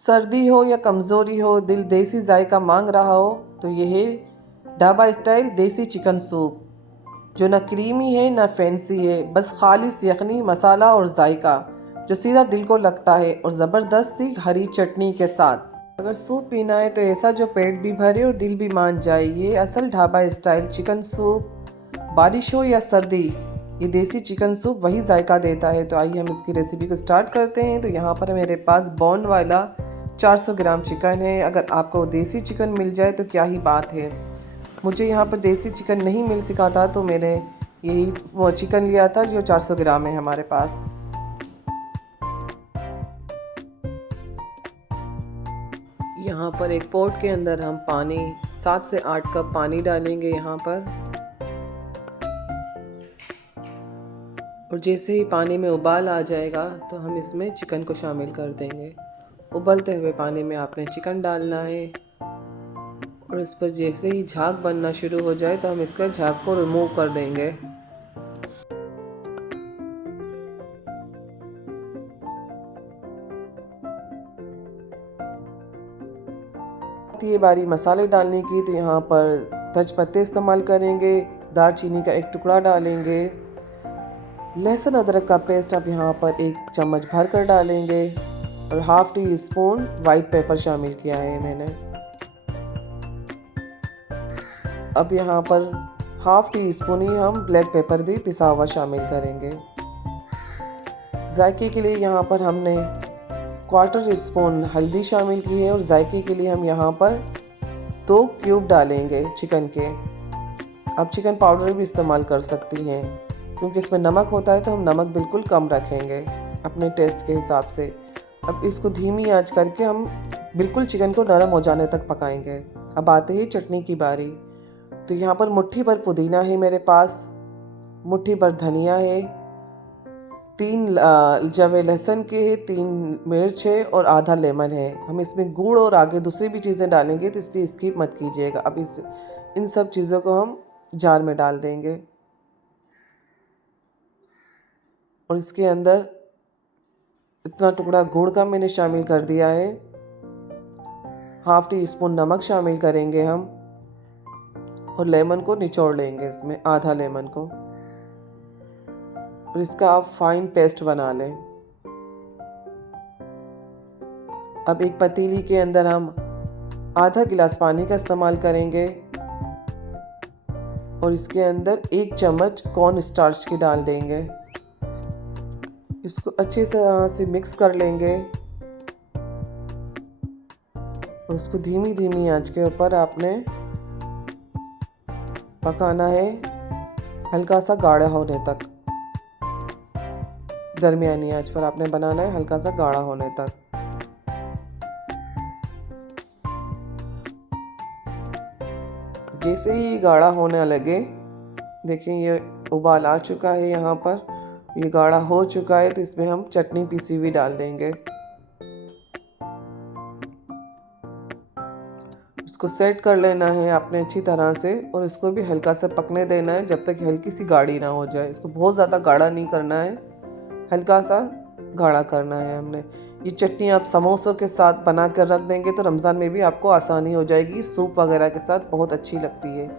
सर्दी हो या कमज़ोरी हो, दिल देसी जायका मांग रहा हो तो ये है ढाबा स्टाइल देसी चिकन सूप, जो ना क्रीमी है ना फैंसी है, बस खालिस यखनी मसाला और जायका जो सीधा दिल को लगता है, और ज़बरदस्त सी हरी चटनी के साथ। अगर सूप पीना है तो ऐसा जो पेट भी भरे और दिल भी मान जाए, ये असल ढाबा स्टाइल चिकन सूप। बारिश हो या सर्दी, ये देसी चिकन सूप वही जायका देता है। तो आइए हम इसकी रेसिपी को स्टार्ट करते हैं। तो यहाँ पर मेरे पास बोन वाला 400 ग्राम चिकन है। अगर आपको देसी चिकन मिल जाए तो क्या ही बात है। मुझे यहाँ पर देसी चिकन नहीं मिल सका था, तो मैंने यही वो चिकन लिया था जो 400 ग्राम है हमारे पास। यहाँ पर एक पॉट के अंदर हम पानी 7 से 8 कप पानी डालेंगे यहाँ पर। और जैसे ही पानी में उबाल आ जाएगा तो हम इसमें चिकन को शामिल कर देंगे। उबलते हुए पानी में आपने चिकन डालना है, और इस पर जैसे ही झाग बनना शुरू हो जाए तो हम इसका झाग को रिमूव कर देंगे। ये बारी मसाले डालने की, तो यहाँ पर तेजपत्ते इस्तेमाल करेंगे, दालचीनी का एक टुकड़ा डालेंगे, लहसुन अदरक का पेस्ट अब यहाँ पर 1 चम्मच भर कर डालेंगे, और half tea spoon white paper शामिल किया है मैंने। अब यहाँ पर हाफ टी स्पून ही हम ब्लैक पेपर भी पिसा हुआ शामिल करेंगे। जायके के लिए यहाँ पर हमने क्वार्टर स्पून हल्दी शामिल की है, और जायके के लिए हम यहाँ पर 2 क्यूब डालेंगे चिकन के। आप चिकन पाउडर भी इस्तेमाल कर सकती हैं, क्योंकि इसमें नमक होता है तो हम नमक बिल्कुल कम रखेंगे अपने टेस्ट के हिसाब से। अब इसको धीमी आंच करके हम बिल्कुल चिकन को नरम हो जाने तक पकाएंगे। अब आते ही चटनी की बारी। तो यहाँ पर मुट्ठी भर पुदीना है मेरे पास, मुट्ठी भर धनिया है, 3 जवे लहसुन के है, 3 मिर्च है, और आधा लेमन है। हम इसमें गुड़ और आगे दूसरी भी चीज़ें डालेंगे, तो इसलिए स्किप मत कीजिएगा। अब इन सब चीज़ों को हम जार में डाल देंगे, और इसके अंदर इतना टुकड़ा गुड़ का मैंने शामिल कर दिया है। हाफ टी स्पून नमक शामिल करेंगे हम, और लेमन को निचोड़ लेंगे इसमें, आधा लेमन को, और इसका आप फाइन पेस्ट बना लें। अब एक पतीली के अंदर हम आधा गिलास पानी का इस्तेमाल करेंगे, और इसके अंदर 1 चम्मच कॉर्न स्टार्च की डाल देंगे। इसको अच्छी तरह से मिक्स कर लेंगे, और उसको धीमी धीमी आंच के ऊपर आपने पकाना है, हल्का सा गाढ़ा होने तक। दरमियानी आंच पर आपने बनाना है, हल्का सा गाढ़ा होने तक। जैसे ही गाढ़ा होने लगे, देखिए ये उबाल आ चुका है, यहाँ पर ये गाढ़ा हो चुका है, तो इसमें हम चटनी पीसी हुई डाल देंगे। इसको सेट कर लेना है आपने अच्छी तरह से, और इसको भी हल्का सा पकने देना है जब तक हल्की सी गाढ़ी ना हो जाए। इसको बहुत ज़्यादा गाढ़ा नहीं करना है, हल्का सा गाढ़ा करना है हमने। ये चटनी आप समोसों के साथ बना कर रख देंगे तो रमज़ान में भी आपको आसानी हो जाएगी, सूप वगैरह के साथ बहुत अच्छी लगती है।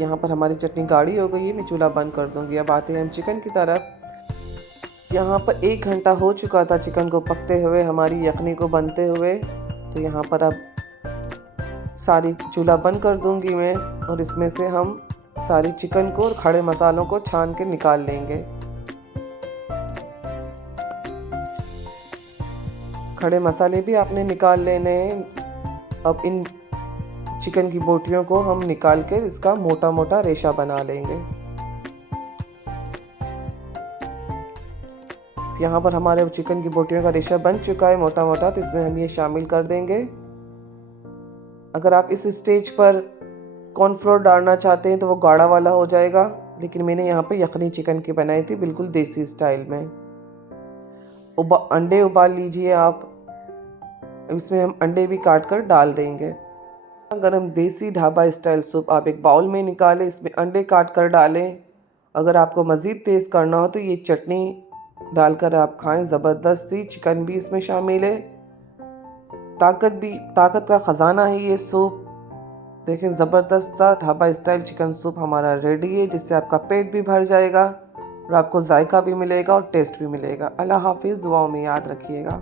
यहाँ पर हमारी चटनी गाढ़ी हो गई है, मैं चूल्हा बंद कर दूँगी। अब आते हैं हम चिकन की तरफ। यहाँ पर 1 घंटा हो चुका था चिकन को पकते हुए, हमारी यखनी को बनते हुए। तो यहाँ पर अब सारी चूल्हा बंद कर दूँगी मैं, और इसमें से हम सारी चिकन को और खड़े मसालों को छान के निकाल लेंगे। खड़े मसाले भी आपने निकाल लेने हैं। अब इन चिकन की बोटियों को हम निकाल कर इसका मोटा मोटा रेशा बना लेंगे। यहाँ पर हमारे चिकन की बोटियों का रेशा बन चुका है मोटा मोटा, तो इसमें हम ये शामिल कर देंगे। अगर आप इस स्टेज पर कॉर्नफ्लोर डालना चाहते हैं तो वो गाढ़ा वाला हो जाएगा, लेकिन मैंने यहाँ पे यखनी चिकन की बनाई थी बिल्कुल देसी स्टाइल में। अंडे उबाल लीजिए आप, इसमें हम अंडे भी काट कर डाल देंगे। अगर हम देसी ढाबा स्टाइल सूप आप एक बाउल में निकालें, इसमें अंडे काट कर डालें। अगर आपको मज़ीद तेज़ करना हो तो ये चटनी डालकर आप खाएं, ज़बरदस्ती। चिकन भी इसमें शामिल है, ताकत का ख़जाना है ये सूप। देखें, ज़बरदस्त सा ढाबा स्टाइल चिकन सूप हमारा रेडी है, जिससे आपका पेट भी भर जाएगा और आपको जायका भी मिलेगा और टेस्ट भी मिलेगा। अल्लाह हाफिज़, दुआओं में याद रखिएगा।